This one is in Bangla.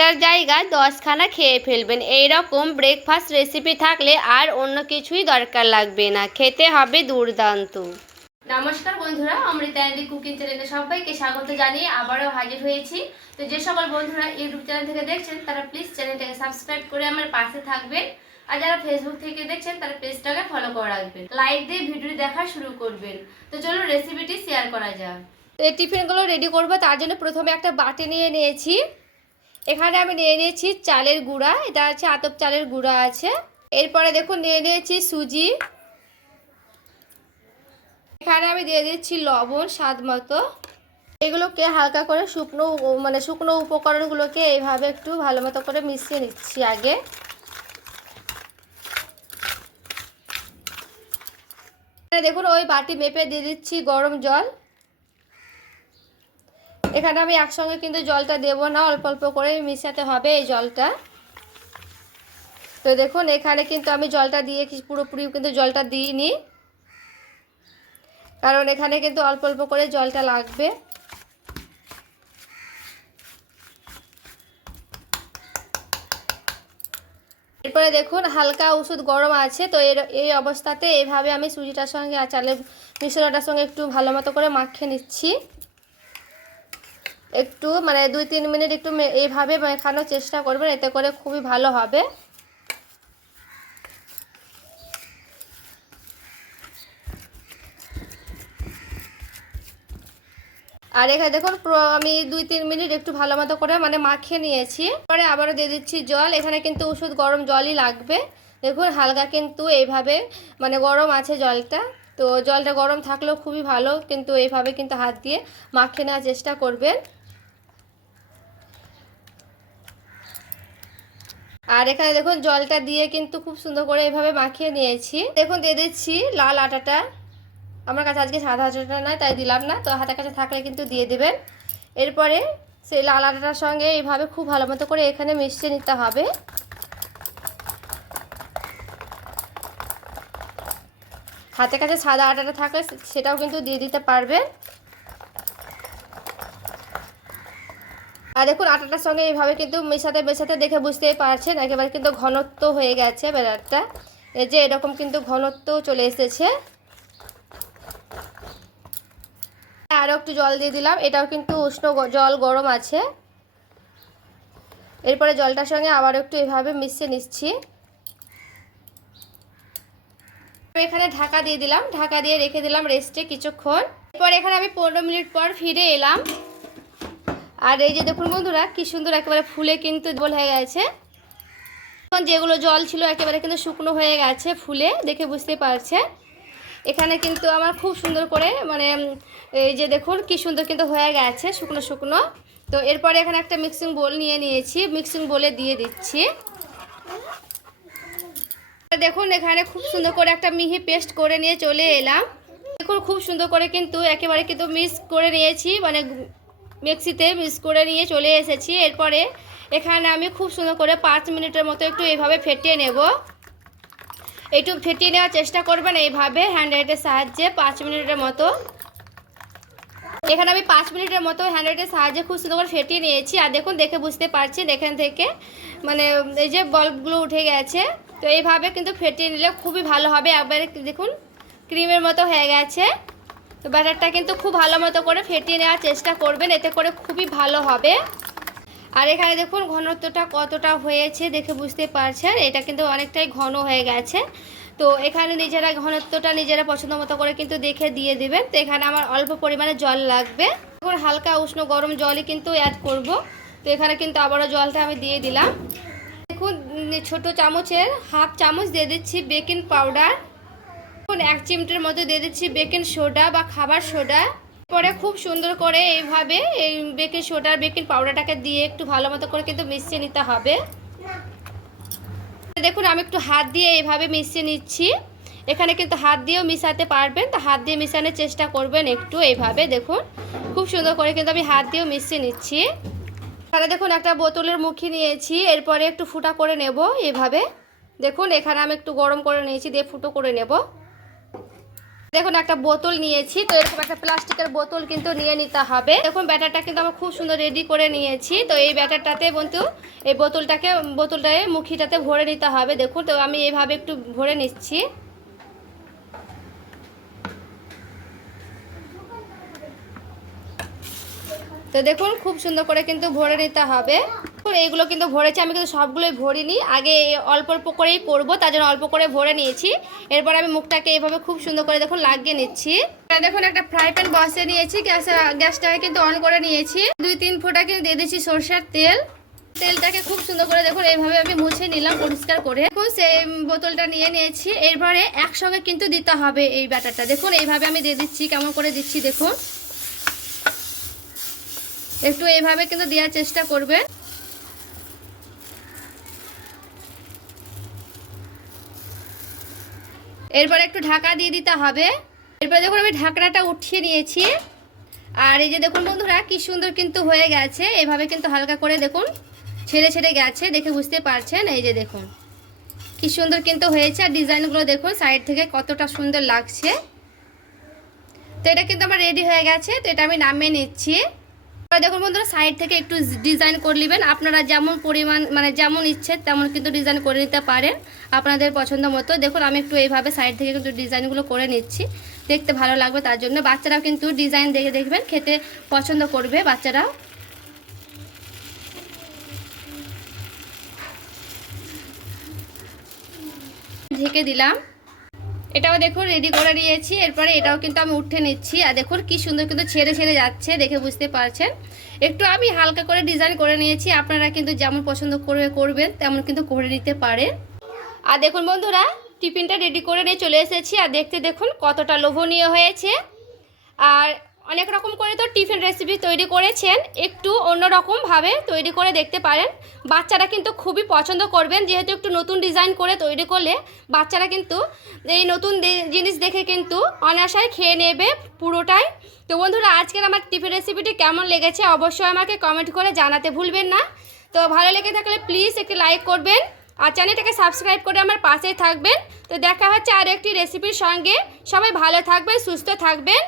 একটার জায়গায় 10খানা খেয়ে ফেলবেন। এইরকম ব্রেকফাস্ট রেসিপি থাকলে আর অন্য কিছুই দরকার লাগবে না, খেতে হবে দুর্দান্ত। নমস্কার বন্ধুরা, অমৃতা অ্যান্ড কুকিং চ্যানেলে সবাইকে স্বাগত জানিয়ে আবারও হাজির হয়েছি। তো যে সকল বন্ধুরা ইউটিউব চ্যানেল থেকে দেখছেন তারা প্লিজ চ্যানেলটাকে সাবস্ক্রাইব করে আমার পাশে থাকবেন, আর যারা ফেসবুক থেকে দেখছেন তারা পেজটাকে ফলো করে রাখবেন, লাইক দিয়ে ভিডিও দেখা শুরু করবেন। তো চলো রেসিপিটি শেয়ার করা যাক। তো এই টিফিনগুলো রেডি করবো, তার জন্য প্রথমে একটা বাটি নিয়ে নিয়েছি। এখানে আমি নিয়ে নিয়েছি চালের গুঁড়া, এটা আছে আতপ চালের গুঁড়া আছে। এরপরে দেখুন নিয়ে নিয়েছি সুজি। এখানে আমি দিয়ে দিচ্ছি লবণ স্বাদ মতো। এগুলোকে হালকা করে শুকনো উপকরণগুলোকে এইভাবে একটু ভালো মতো করে মিশিয়ে নিচ্ছি আগে। দেখুন ওই বাটি মেপে দিয়ে দিচ্ছি গরম জল। এখানে আমি একসঙ্গে কিন্তু জলটা দেবো না, অল্প অল্প করে মিশাতে হবে এই জলটা। তো দেখুন এখানে কিন্তু আমি জলটা দিয়ে পুরোপুরি কিন্তু জলটা দিইনি, কারণ এখানে কিন্তু অল্প অল্প করে জলটা লাগবে। এরপরে দেখুন হালকা ওষুধ গরম আছে। তো এই অবস্থাতে এইভাবে আমি সুজিটার সঙ্গে আর চালের মিশ্রণটার সঙ্গে একটু ভালো মতো করে মাখিয়ে নিচ্ছি। একটু 2-3 মিনিট একটু এইভাবে মেখানোর চেষ্টা করবেন, এতে করে খুবই ভালো হবে। আর এখানে দেখুন আমি 2-3 মিনিট একটু ভালো মতো করে মাখিয়ে নিয়েছি। পরে আবারও দিয়ে দিচ্ছি জল। এখানে কিন্তু ওষুধ গরম জলই লাগবে। দেখুন হালকা কিন্তু এইভাবে গরম আছে জলটা। তো জলটা গরম থাকলেও খুবই ভালো, কিন্তু এইভাবে কিন্তু হাত দিয়ে মাখিয়ে নেওয়ার চেষ্টা করবেন। আর এখানে দেখুন জলটা দিয়ে কিন্তু খুব সুন্দর করে এইভাবে মাখিয়ে নিয়েছি। দেখুন দিয়ে দিচ্ছি লাল আটাটা। আমার কাছে আজকে সাদা আটাটা নয়, তাই দিলাম না। তো হাতের কাছে থাকলে কিন্তু দিয়ে দেবেন। এরপরে সেই লাল আটাটার সঙ্গে এইভাবে খুব ভালো মতো করে এখানে মিশিয়ে নিতে হবে। হাতের কাছে সাদা আটাটা থাকলে সেটাও কিন্তু দিয়ে দিতে পারবেন। আর দেখুন আটাটার সঙ্গে এইভাবে কিন্তু মেশাতে মেশাতে দেখে বুঝতেই পারছেন একেবারে কিন্তু ঘনত্ব হয়ে গেছে ব্যাটারটা। এই যে এরকম কিন্তু ঘনত্ব চলে এসেছে। আরও একটু জল দিয়ে দিলাম, এটাও কিন্তু উষ্ণ জল গরম আছে। এরপরে জলটার সঙ্গে আবার একটু এভাবে মিশিয়ে নিচ্ছি। এখানে ঢাকা দিয়ে দিলাম, ঢাকা দিয়ে রেখে দিলাম রেস্টে কিছুক্ষণ। এরপর এখানে আমি 15 মিনিট পর ফিরে এলাম। আর এই যে দেখুন বন্ধুরা কি সুন্দর একেবারে ফুলে কিন্তু গোল হয়ে গেছে। এখন যেগুলো জল ছিল একেবারে কিন্তু শুকনো হয়ে গেছে ফুলে, দেখে বুঝতে পারছে। এখানে কিন্তু আমার খুব সুন্দর করে এই যে দেখুন কি সুন্দর কিন্তু হয়ে গেছে শুকনো শুকনো। তো এরপরে এখানে একটা মিক্সিং বোল নিয়ে নিয়েছি, মিক্সিং বোলে দিয়ে দিচ্ছি। দেখুন এখানে খুব সুন্দর করে একটা মিহি পেস্ট করে নিয়ে চলে এলাম। দেখুন খুব সুন্দর করে কিন্তু একেবারে কিন্তু মিক্স করে নিয়েছি, মিক্সিতে মিক্স করে নিয়ে চলে এসেছি। এরপরে এখানে আমি খুব সুন্দর করে 5 মিনিটের মতো একটু এইভাবে ফেটিয়ে নেব। একটু ফেটিয়ে নেওয়ার চেষ্টা করবেন এইভাবে হ্যান্ডরাইটের সাহায্যে 5 মিনিটের মতো। এখানে আমি 5 মিনিটের মতো হ্যান্ডরাইটের সাহায্যে খুব সুন্দর করে ফেটিয়ে নিয়েছি। আর দেখুন দেখে বুঝতে পারছেন এখান থেকে এই যে বলবগুলো উঠে গেছে। তো এইভাবে কিন্তু ফেটিয়ে নিলে খুবই ভালো হবে। একবারে দেখুন ক্রিমের মতো হয়ে গেছে। তো ব্যাটারটা কিন্তু খুব ভালো মতো করে ফেটিয়ে নেওয়ার চেষ্টা করবেন, এতে করে খুবই ভালো হবে। আর এখানে দেখুন ঘনত্বটা কতটা হয়েছে দেখে বুঝতে পারছেন, এটা কিন্তু অনেকটাই ঘন হয়ে গেছে। তো এখানে নিজেরা ঘনত্বটা নিজেরা পছন্দ মতো করে কিন্তু দেখে দিয়ে দেবেন। তো এখানে আমার অল্প পরিমাণে জল লাগবে, এখন হালকা উষ্ণ গরম জলই কিন্তু অ্যাড করব। তো এখানে কিন্তু আবারও জলটা আমি দিয়ে দিলাম। দেখুন ছোট চামচের হাফ চামচ দিয়ে দিচ্ছি বেকিং পাউডার। এখন 1 চিমটের মতো দিয়ে দিচ্ছি বেকিং সোডা বা খাবার সোডা। পরে খুব সুন্দর করে এইভাবে এই বেকিং সোডা বেকিং পাউডারটাকে দিয়ে একটু ভালো মতো করে কিন্তু মিশিয়ে নিতে হবে। দেখুন আমি একটু হাত দিয়ে এইভাবে মিশিয়ে নিচ্ছি। এখানে কিন্তু হাত দিয়েও মিশাতে পারবেন, তো হাত দিয়ে মিশানোর চেষ্টা করবেন একটু এইভাবে। দেখুন খুব সুন্দর করে কিন্তু আমি হাত দিয়েও মিশিয়ে নিচ্ছি। এখানে দেখুন একটা বোতলের মুখি নিয়েছি, এরপরে একটু ফুটা করে নেব এইভাবে। দেখুন এখানে আমি একটু গরম করে নিয়েছি, দিয়ে ফুটো করে নেব। দেখুন একটা বোতল নিয়েছি, তো এরকম একটা প্লাস্টিকের বোতল কিন্তু নিয়ে নিতে হবে। দেখুন ব্যাটারটা কিন্তু আমরা খুব সুন্দর রেডি করে নিয়েছি। তো এই ব্যাটারটাতে বন্ধু এই বোতলটায় মুখিটাতে ভরে নিতে হবে। দেখুন তো আমি এইভাবে একটু ভরে নিচ্ছি। তো দেখুন খুব সুন্দর করে কিন্তু ভরে নিতে হবে। এইগুলো কিন্তু ভরেছি, আমি কিন্তু সবগুলোই ভরিনি, আগে অল্প অল্প করেই করবো, তার জন্য অল্প করে ভরে নিয়েছি। এরপর আমি মুখটাকে এইভাবে খুব সুন্দর করে দেখুন লাগিয়ে নিচ্ছি। দেখুন একটা ফ্রাই প্যান বসিয়ে নিয়েছি, গ্যাসটাকে কিন্তু অন করে নিয়েছি। 2-3 ফোঁটা কিন্তু দিয়ে দিচ্ছি সরষের তেল। তেলটাকে খুব সুন্দর করে দেখুন এইভাবে আমি মুছে নিলাম পরিষ্কার করে। দেখুন সেই বোতলটা নিয়ে নিয়েছি। এরপরে একসঙ্গে কিন্তু দিতে হবে এই ব্যাটারটা। দেখুন এইভাবে আমি দিয়ে দিচ্ছি, কেমন করে দিচ্ছি দেখুন, একটু এইভাবে কিন্তু দেওয়ার চেষ্টা করবে। এরপর একটু ঢাকা দিয়ে দিতে হবে। এরপর দেখুন আমি ঢাকনাটা উঠিয়ে নিয়েছি। আর এই যে দেখুন বন্ধুরা কি সুন্দর কিন্তু হয়ে গেছে। এভাবে কিন্তু হালকা করে দেখুন ছেড়ে ছেড়ে গেছে, দেখে বুঝতে পারছেন। এই যে দেখুন কি সুন্দর কিন্তু হয়েছে। আর ডিজাইনগুলো দেখুন সাইড থেকে কতটা সুন্দর লাগছে। তো এটা কিন্তু আমার রেডি হয়ে গেছে। তো এটা আমি নামিয়ে নিচ্ছি। দেখুন বন্ধুরা সাইড থেকে একটু ডিজাইন করে নেবেন, আপনারা যেমন পরিমাণ মানে যেমন ইচ্ছে তেমন কিন্তু ডিজাইন করে নিতে পারেন আপনাদের পছন্দ মতো। দেখুন আমি একটু এইভাবে সাইড থেকে কিন্তু ডিজাইনগুলো করে নিচ্ছি, দেখতে ভালো লাগবে তার জন্য। বাচ্চারাও কিন্তু ডিজাইন দেখে দেখবেন খেতে পছন্দ করবে বাচ্চারাও। ঢেকে দিলাম। এটাও দেখুন রেডি করে নিয়েছি। এরপরে এটাও কিন্তু আমি উঠে নিচ্ছি। আর দেখুন কি সুন্দর কিন্তু ছেড়ে ছেড়ে যাচ্ছে, দেখে বুঝতে পারছেন। একটু আমি হালকা করে ডিজাইন করে নিয়েছি, আপনারা কিন্তু যেমন পছন্দ করবেন তেমন কিন্তু করে নিতে পারেন। আর দেখুন বন্ধুরা টিফিনটা রেডি করে নিয়ে চলে এসেছি। আর দেখতে দেখুন কতটা লোভনীয় হয়েছে। আর অনেক রকম করে তো টিফিন রেসিপি তৈরি করেছেন, একটু অন্যরকমভাবে তৈরি করে দেখতে পারেন। বাচ্চারা কিন্তু খুবই পছন্দ করবেন, যেহেতু একটু নতুন ডিজাইন করে তৈরি করলে বাচ্চারা কিন্তু এই নতুন জিনিস দেখে কিন্তু অনায়াসে খেয়ে নেবে পুরোটাই। তো বন্ধুরা আজকের আমার টিফিন রেসিপিটি কেমন লেগেছে অবশ্যই আমাকে কমেন্ট করে জানাতে ভুলবেন না। তো ভালো লেগে থাকলে প্লিজ একটি লাইক করবেন আর চ্যানেলটাকে সাবস্ক্রাইব করে আমার পাশেই থাকবেন। তো দেখা হচ্ছে আর একটি রেসিপির সঙ্গে। সবাই ভালো থাকবেন, সুস্থ থাকবেন।